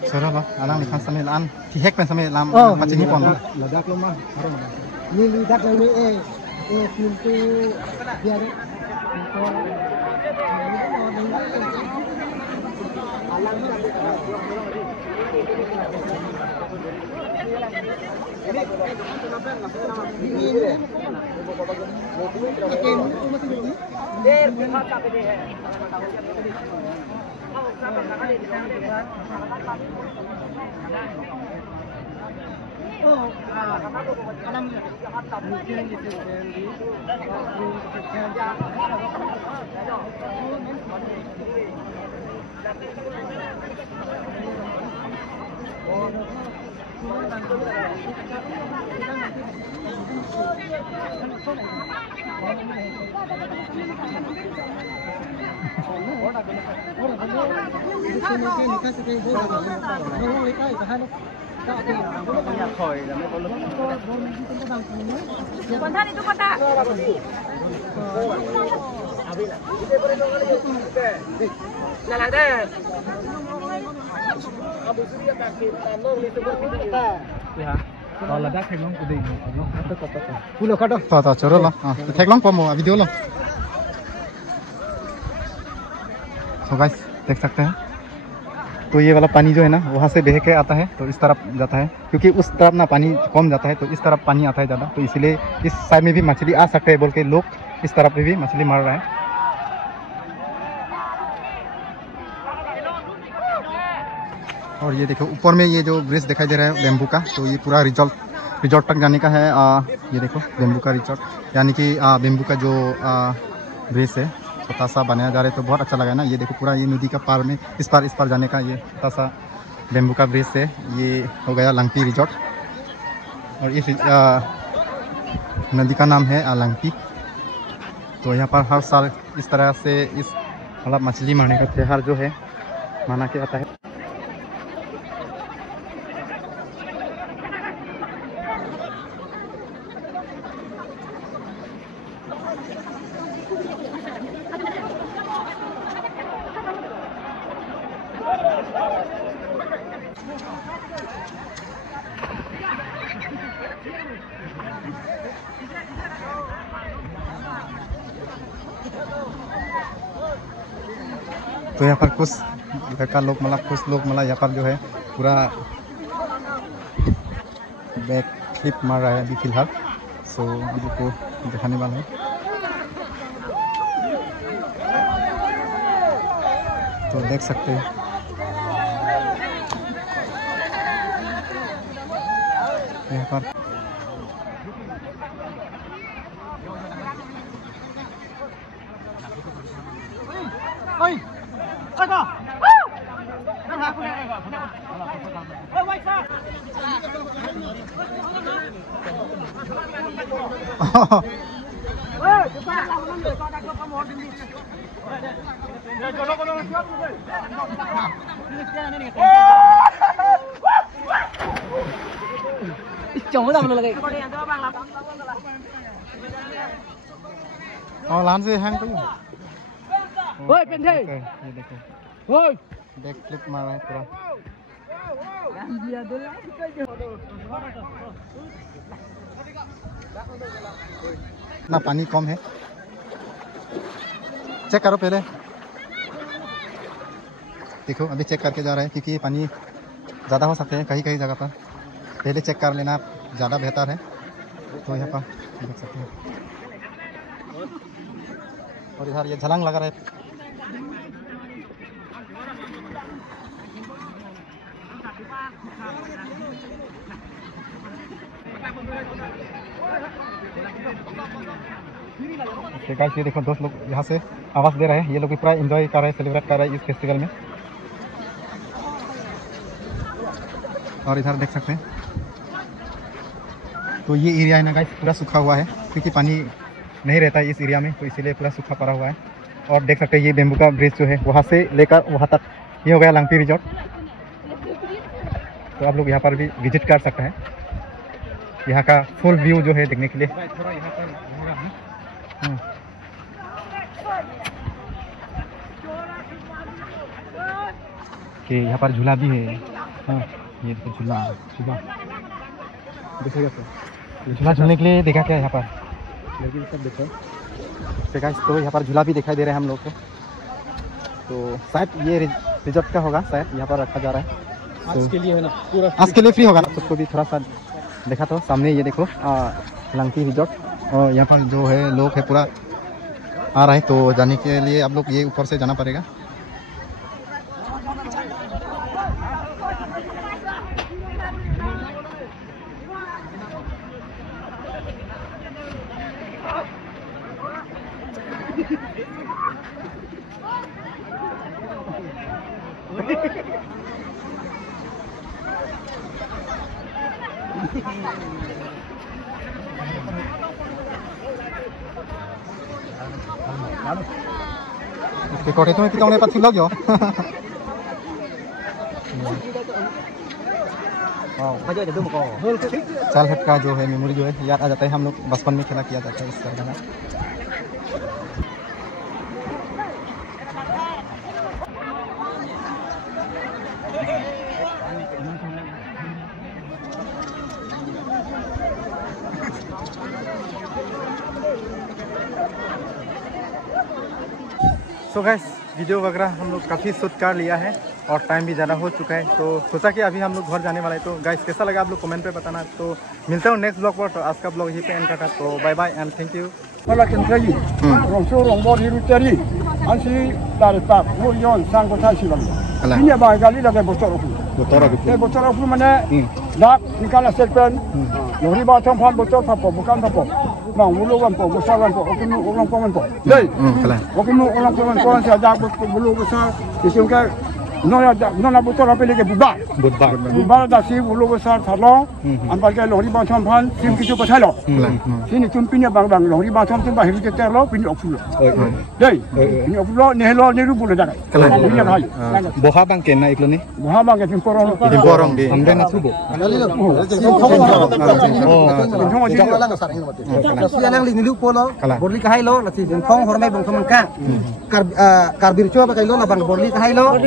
sara lo alang ni kan same an ti hek pen same lam pachini pon ladak lo ma ni lidak lo pintu biar Kontan itu kota. Nah, ada. Kalau ledak kayak ngomong gede, Pulau kado. तो चलो लो हाँ तो थैक long Pammo video लो so guys देख सकते हैं तो ये वाला पानी जो है ना वहाँ से बह के आता है तो इस तरफ जाता है क्योंकि उस तरफ ना पानी कम जाता है तो इस तरफ पानी आता है ज़्यादा तो इसीलिए इस साइड में भी मछली आ सकते हैं बोल के लोग इस तरफ में भी मछली मार रहा है। और ये देखो ऊपर में ये जो ब्रिज दिखाई दे रहा है बेम्बू का तो ये पूरा रिजॉर्ट तक जाने का है। ये देखो बेम्बू का रिजॉर्ट यानी कि बेम्बू का जो ब्रिज है छोटा सा बनाया जा रहा है तो बहुत अच्छा लगा है ना। ये देखो पूरा ये नदी का पार में इस पार जाने का ये छोटा सा बेम्बू का ब्रिज है। ये हो गया लंगपी रिजॉर्ट और इस नदी का नाम है लंगपी। तो यहाँ पर हर साल इस तरह से इस मतलब मछली मारने का त्यौहार जो है माना के आता है। तो यहाँ पर कुछ लड़का लोग मतलब कुछ लोग मतलब यहाँ पर जो है पूरा बैक फ्लिप मार रहा है अभी फिलहाल। सो अभी को दिखाने वाला है। तो देख सकते हैं यहाँ पर Chồng nó làm lagi. और लान से हैंग करूँ। Oi, Pente. ये देखो Oi. बैक फ्लिप मार रहा है पूरा। ना पानी कम है चेक करो पहले। देखो अभी चेक करके जा रहा है क्योंकि ये पानी ज़्यादा हो सकते हैं कहीं कहीं जगह पर। पहले चेक कर लेना ज़्यादा बेहतर है। तो यहाँ पर देख सकते हैं और इधर ये झलंग लगा रहा है। गाइस ये देखो दोस्त लोग यहाँ से आवाज़ दे रहे हैं। ये लोग भी पूरा एंजॉय कर रहे हैं सेलिब्रेट कर रहे हैं इस फेस्टिवल में। और इधर देख सकते हैं तो ये एरिया है ना गाइस पूरा सूखा हुआ है क्योंकि पानी नहीं रहता है इस एरिया में तो इसीलिए पूरा सूखा पड़ा हुआ है। और देख सकते हैं ये बेम्बू का ब्रिज जो है वहाँ से लेकर वहाँ तक ये हो गया लंगपी रिजॉर्ट। तो आप लोग यहाँ पर भी विजिट कर सकते हैं यहाँ का फुल व्यू जो है देखने के लिए। कि यहाँ पर झूला भी है। हाँ ये देखो झूला देखिएगा तो झूला झूलने के लिए देखा क्या यहाँ पर सब देखो तो यहाँ पर झूला भी दिखाई दे रहा है हम लोग को। तो शायद ये रिजॉर्ट का होगा शायद यहाँ पर रखा जा रहा है। आज के लिए है ना पूरा आज के लिए फ्री होगा ना। उसको भी थोड़ा सा देखा तो सामने ये देखो लंगपी रिजॉर्ट और यहाँ पर जो है लोग है पूरा आ रहा है। तो जाने के लिए आप लोग ये ऊपर से जाना पड़ेगा। Oke, kok itu kita udah pasti lagi yo. Childhood का जो है मेमोरी जो है याद आ जाता है। हम लोग बचपन में खेला किया जाता है इस तरह का। सो गाइस, वीडियो वगैरह हम लोग काफ़ी शूट कर लिया है और टाइम भी ज़्यादा हो चुका है, तो सोचा कि अभी हम लोग घर जाने वाले हैं। तो गाइस कैसा लगा आप लोग कमेंट पे बताना। तो मिलता हूँ नेक्स्ट ब्लॉग पर। तो आज का ब्लॉग यहीं पे एंड करता। तो bye bye and thank you. Malah kentari, rongsor rongbor hiru teri, ansi dari pak, mulion sang kota silam. Ini apa kali lagi bocor aku. Bocor aku mana? Dak nikala serpen, lori batang pan bocor apa? Bukan apa. Bang bulu apa? Besar apa? Okey nu orang kawan apa? Dei, okey nu orang kawan saya dak bulu besar. Disingkat. Nona bocor apa lagi bubar dah si bulu besar thalong, ambil ke lori batang pan, sim kicu pasal lo. Sini tumpinya bang lori batang tu bahir kita lo, pini okfulo. Dei, pini okfulo nehlo neru bulu dah. Ini apa? Boha bang kena ikut ni? Boha bang ke timporong. Timporong di. Ambil nak subuh. Siang li nilu polo, borli kahai lo, nasi jengkong hormai bang kemankan. Karbir coba kahai lo, bang borli kahai lo.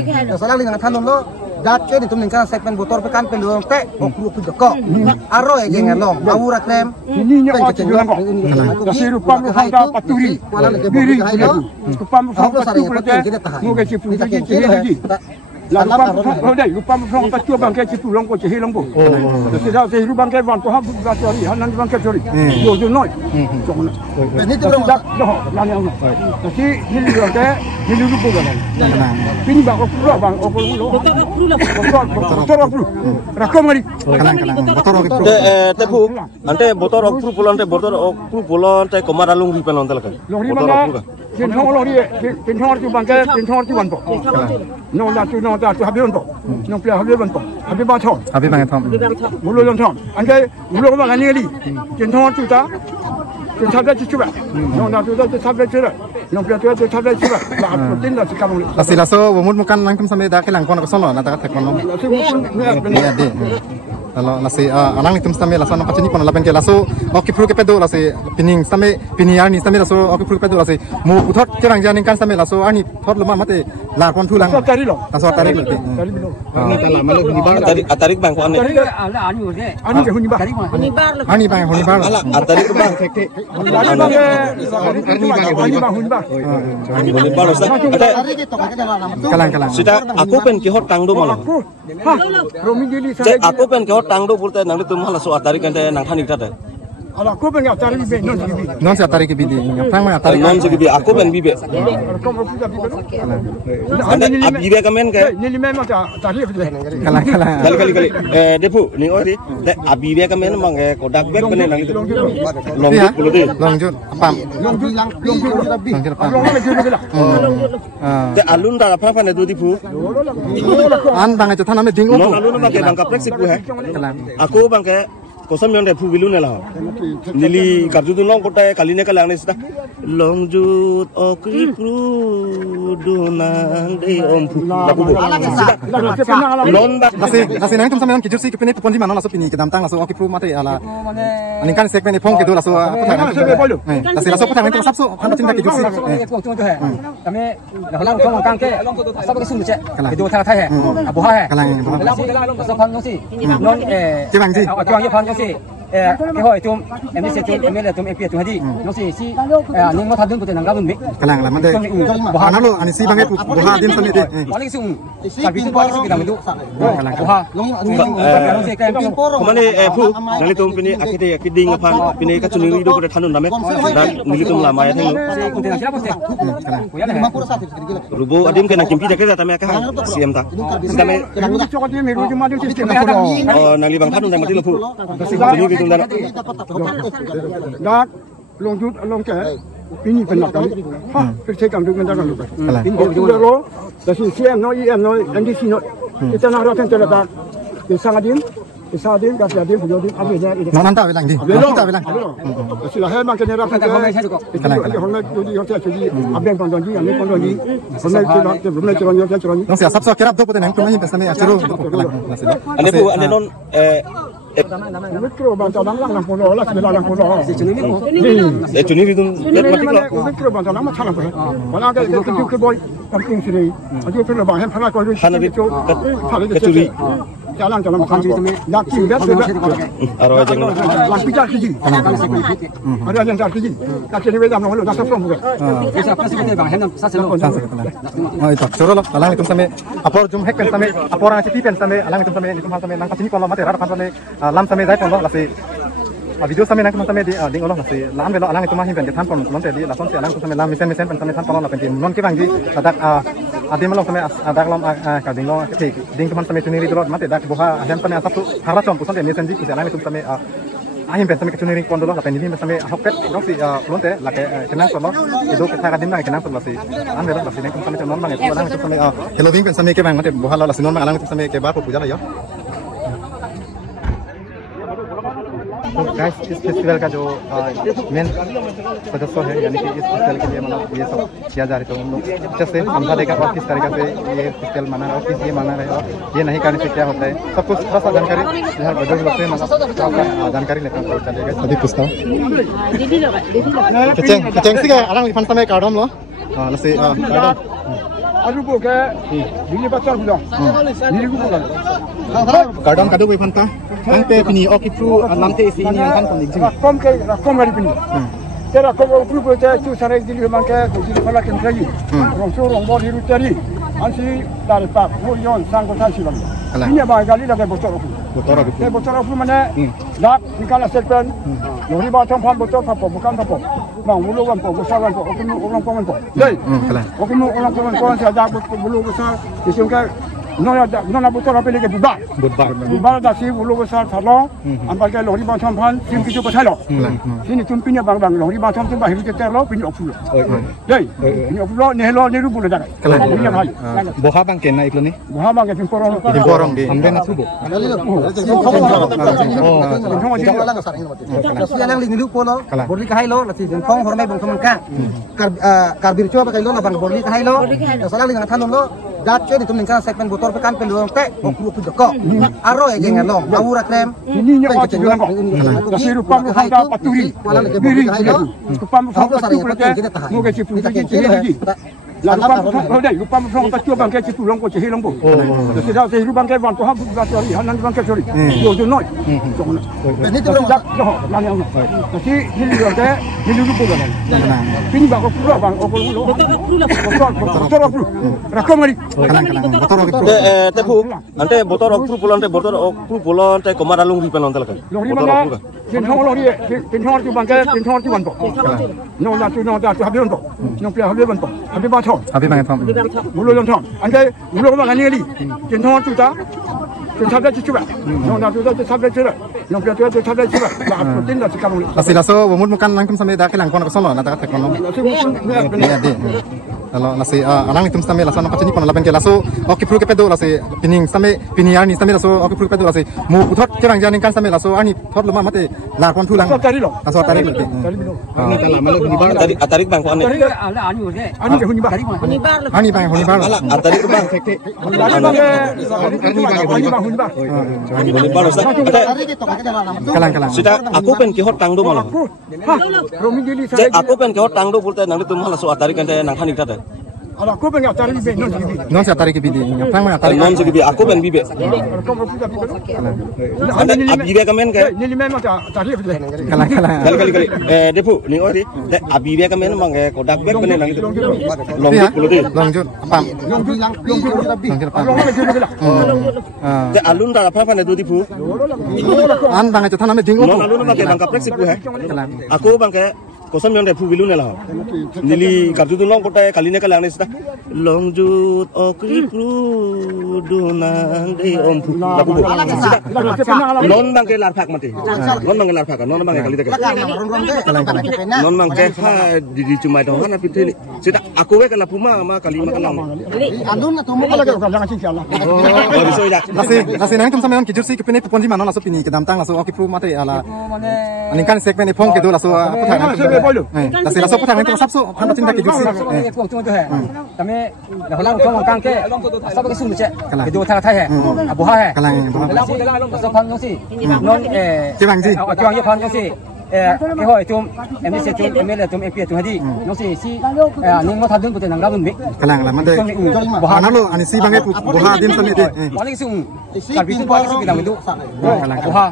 Salang li nang thalon lo, dat ke ditum ningkan segmen botol pekan peluang te, okru tu deko. Aro ya jengan lo, awura krem. Ini nyak macam mana? Nasi rupam lu hangga paturi, biri biri. Rupam lu hangga paturi berarti. Muka cipu lagi. Lalu rupam lu hangga paturi bangkai cipu long ko cihi long ko. Nasi dah cihi bangkai bang tu hangga paturi, hanan bangkai curi. Yo noi. Ini tu berapa? Nasi ini bangkai, ini rupu kan. Ini bang okru bang okru. Botol okru. Rakam mari. Botol okru. Tepu, ante botol okru pulang te botol okru pulang te komar alung di pelan telak. Lori mana? Tinhong lori, tinhong tu bangkai, tinhong tu bantu. Nong tu habis bantu. Nong pelak habis bantu. Habis bantu. Habis bang Tom. Mulu bantu. Ante mulu bang ani li. Tinhong tu ta. Tinhong tu cuba. Nong tu tu cuba cuba. Nong pelak tu cuba cuba. Lah tinhong tu kamu. Lasi laso, bumut mukan langkum sampai dah ke langkon aku solo, nanti tak kono. Lasi mungkin ni ada. Kalau lasi alang itu sampai laso nak cini kono lapen ke laso, oke pru ke pedo lasi pining sampai piniar ni sampai laso oke pru ke pedo lasi. Mu uthot kerang janin kan sampai laso ani thot lemah mate lakon tu lang. Tari lo. Laso tarik lagi. Ini Kalau malu hunibar atarik bang ko ane. Ani ke hunibar. Ani bang hunibar. Atarik bang. Ani bang hunibar. Hunibar loh sah. Kalang. Sudah aku pen kihot tangdo malah. Romi dili Aku pen kihot tangdo pulte nang itu malah so atarik kan nang thanik tade. Ala aku pengen tarik bibe non bibe. Non si atarik bidi. Tang mana atarik? Non segi aku pen bibe. Kamu punya bibe. Anda abibe kamen ke? Nili memang tarik bibe. Kalang. Kali. Depu ni ori. Abibe kamen mang kodak bek bene nang itu. Longjut puluh tu. Longjut. Apam. Longjut. apam. Te alun dah apa apa nedu Depu. An bang itu tanam ding Non alun bang ke bang kaprek sipu hai. Aku bang ke Kosam yang Depu bilu nela. Nili kartu tu long kota kali ni kalang ni sudah. Longjut okri pru dunang de ompu. Lapu. Non dah. Nasi nang tum sampean kijur si kepene pon di mana laso pini kedam tang laso oki pru mate ala. Ani kan segmen ni pong gitu laso apa tang. Nasi laso patang itu sabsu kan cinta kijur si. Kami dalam kong kang ke sabak sung cek. Itu thang thai hai. Abu hai. Kalang. Sabak pang si. Non Jebang si. Jebang ye pang si. Cái hồi tụm em đi xe tụm em là tụm em biết tụm gì nó xì nhưng mà thằng đương của thằng gabun biết Kalang lah mate. Bahana lo ani si bangai buha dim sampai de. paling sung tapi itu paling kita itu buha Kemana Pu? Nanti tu pini akide akiding apa? Pini kacun ini hidup pada tanun nama. Dan milik tu lama ya tengok. Rubo adim kena kimpi jaga tapi akak siam tak. Kami oh nanti bang tanun yang mati lepu. Ini gitu dan. Dak longjut long ke ini benar kan? Percaya dengan dalam lupa. Ini juga lo. Dari CM no, IM no, NDC no. Kita nak rakan terletak di sangat dim. Isadim kasih adim hujodim abisnya ini. Nong nanti bilang di. Kita bilang. Silahkan makan nyerap kita. Itu hormat jadi hotel jadi abang kondonji, abang kondonji. Hormat curon. Nong siapa so kerap tu pun neng cuma himpes kami acuru. Ane bu ane non mikro bantu lang pulau lah sebelah pulau. Cuni itu mati pula. Mikro bantu lang macam apa? Walau kita ke boy camping sini. Aduh perlu bahan pernah kau itu. Kecuri. Jalan macam tu. Nak kibat Arwah jangan. Lang pijar kiji. Ada yang jar kiji. Nak kini beda mahu dah sepuluh bukan. Bisa apa sih kita bang? Hendak sasel. Oh itu curu loh. Alang itu sampai apor jum hek pen sampai apor ang citi pen sampai alang itu sampai sampai nang pasini kalau mati rara sampai lam sampai zai pon loh lasi. Video sampai nang sampai di ding loh lasi. Lam belo alang itu mah himpin tan pon lom tadi lason si alang itu sampai lam misen pen sampai tan pon loh pen non ki bang di adak adi malam sampai adak lom kading loh kek ding teman sampai tuniri dulu mati dak boha ahem sampai asap tu harap com pusan misen di kusi alang itu sampai ahim pen sampai kecuniri pon dulu lapen ini sampai hopet dong si belum teh laki kenang solo itu kita kadin lagi kenang solo si an belo lasi neng sampai non bang itu alang itu sampai hello ding pen sampai ke bang mati boha lo lasi non bang alang itu sampai ke baku puja lah ya. तो guys इस festival का जो main सदस्य है यानी कि इस festival के लिए मतलब ये सब किया जा रहा है तो हम लोग अच्छे से समझा देगा और किस तरीके से ये फेस्टिवल मना रहा है और किस लिए मना रहे हैं और ये नहीं करने से क्या होता है सब कुछ थोड़ा सा जानकारी इधर बुजुर्ग लोग से मतलब जानकारी लेते हैं तो चलेगा अभी पूछता हूँ कचेंग सी का अलग फंड समय कार्डम लो लसे कार्डम Aduh bukan, ini pasal bukan. Ini bukan. Kadang kadang wifan ta, ang pe pini okipru nanti isi ini yang kan penting. Rakom dari pini. Saya rakom okipru boleh tu sarai dili mangke, jadi kalau kena lagi. Rong bor hiru cari. Ansi dari pak, mulion sangko sasi bang. Ini apa kali lagi bocor okipru. Bocor okipru mana? Dak nikala serpen. Lori batang pan bocor apa? Bukan apa. Bang bulu kan po, besar kan po. Okipru orang paman po. Jadi, okipru orang paman po saya dak bulu besar. Disungkai nona bocor apa lagi bubar. Bubar dah si bulu besar thalong. Ambil ke lori batang pan, sim kicu besar lo. Sini tumpinya bang lori batang tu bahir kita lo pini okipru. Jadi, pini okipru ni lo ni rupu le dak. Boha bang kena ikut ni? Boha bang ke Timporong di. Ambil nak subuh. Lasi alang ling lu polo, borli kahai lo, lasi jengkong hormai bang semangka, karbir coba pakai lo, labang borli kahai lo, salang ling ngathan lo, dat ke di tum lingkang segmen botol pekan peluang teh, okru tu deko, aro ya jengan lo, awura krem, ini nya apa juga kok. Kasi rupam lu hada paturi, biri rupam lu hada paturi ke, mo ke cipu lagi. Lalu rupam lu tak cuba ke cipu long ko cehi long ko. Jadi dah cehi rupam ke ban tu ham baturi, hanan ban ke curi. Yo tu noi. Ini tu dah nani ang. Jadi ini dia ini rupu kan. Ini bang ko pula bang ko lu. Botol okru. Rakom mari. Tepu ante botol okru pulang ante komaralung di penon telekan. Botol okru kan. Pinthong lori pinthong tu bang ke pinthong tu ban to. No dah tu habis untuk. No pia habis ban to. Habis ban Habis bang thom. Bulu yang thong. Ante bulu bang ni li. Pinthong tu ta. Pinthong tu cuba. No dah tu sampai cuba. No pia tu sampai cuba. Lah protein dah sekarang. Lasi laso wumud mukan langkum sampai dah kelang kon kosong lo, nanti kat kon lo. Ni ade. Kalau lasi alang itu sampai laso nak cini pun lapen ke laso okipru ke pedo lasi pining sampai piniar ni sampai laso okipru ke pedo lasi mu putot kerang janin kan sampai laso ani thot lama mate lar kon tulang. Laso tarik lo. Ini kalau malu hunibar. Atarik bang ko ane. Ani ke hunibar. Ani bang hunibar. Atarik bang. Ani bang hunibar. Hunibar ustaz. Kalang. Sudah aku pen ki hot tangdo malah. Romi dili Jadi aku pen ki hot tangdo pulte nang tu malah so atarik kan nang khanik tade. Ala aku pengen tarik be non gibi. Non saya tarik ke bidi. Yang mana tarik? Non segibi aku pen bibe. Anda abibe kamen ke? Ni memang tarik be. Kalang. Kali. Depu ni ori. Abibe kamen mang ke kodak bek bene nang itu. Longjut puluh tu. Longjut apa? Longjut apa? Te alun ta apa pada tu tipu. An bang itu tanam ding Non alun pakai bang kaprek sipu hai. Aku bang ke kosam yang depu bilu nela. Nili kartu tu long kota kali ni kalang ni sudah. Longjut okipru dunang de ompu. Lapu. Non bang ke larpak mati. Non bang ke larpak. Non bang ke kali tak. Non bang ke ha di cuma dong kan api teli. Sudah Aku we kala puma sama kali ma kalang. Andun na tumo Kalau kita jangan cincin lah. Oh di soya. Lasi nang tum sampean kijur si kepene pon di mana laso pini ke damtang laso oki pro mate ala aning kan segmen ipong ke do laso putang lasi laso putang itu sabso phan cinta kijur si kami dalam kong kang ke asal ke sum cek ke thang thai abu ha kalang asal phan si non kebang ji kebang ye phan si cái hỏi chum em đi xe chum em là chum em kia chum hadi nó si ning mo thadun pute nang rabun mi kalang la mande bahana lo ani si bangai buha dim sami de paling sung kalbi tu paling sung bidang itu buha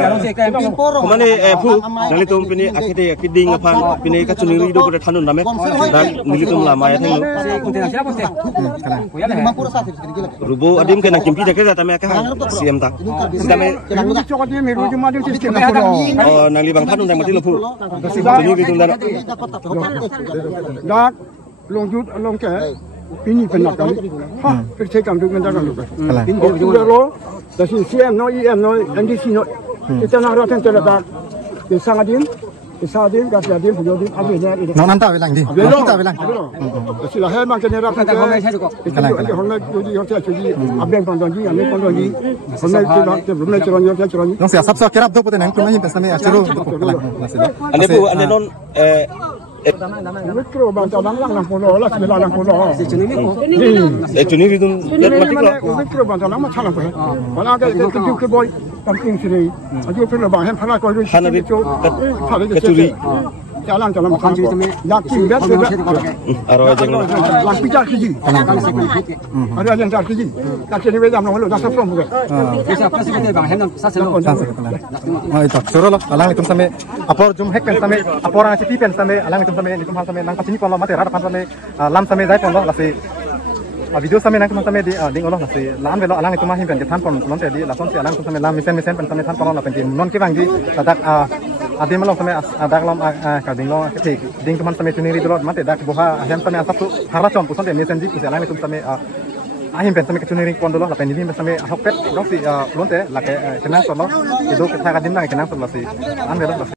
kalau si kayak Kemana pu nali tum pini akite kiding apan pini kacuniri do kuda thanun name dan nili tum lama ya theng si kuntina siapa pute kalang pura sa rubo adim kena kimpi jakera tame akah siam ta sidame Cakap dia miru cuma dia cincin lah. nali bang thanun yang mati lo pu kacuniri tum dan Dak longjut longke ini penak kali. Ha, percaya tu kita kan lupa. Ini juga lo. Tapi CM no, EM no, NDC no. Kita nak rakan terletak. Kesangadim, kasih punya apa ni? no nanta welang di nanta welang Tapi lah makan ni rakan terletak. Kita hormat jadi hotel jadi abang pandang jadi, ambil pandang jadi. Hormat ceroni. no sia sabso kerap do pute nang tum ni pesame achuru kalang lasi ane pu ane non Mikro bantal lang pulau lah, sebelah lang pulau. cuniri tum mati lo Mikro bantal lang macam apa? Kalau ada keju ke boy, kampung sini. Aduh perlu bang, hempana kau itu. hanabi kacuri Jalan macam tu. Yakin betul. aro jeng Lang pijar kiji. Ada yang jar kiji. Tak kini beda mana lu dah sepuluh bukan. bisa apa sih kita bang hendak saselo oh itu suro lo alang itum same apor jum hek pen same apor ang cipi pen same alang itum same nitum hal same nang pacini kon lo mate rada pan same lam same dai pon lo lasi video same nang same di ding lo lasi lam velo alang itum him pen ke than pon non te di la son si alang same lam misen pen same than pon lo pen non ki bang di tadak adim lo same adak lom ka ding lo ke ding tuman same tuniri dolot mate dak boha hem same asap tu hara chom puson te misen di ku alang itum same ahim pen same kecuniri pon dolo la pen ni same hokpet dong si lonte la ke kenang solo itu kita kadim nang kenang solo si an velo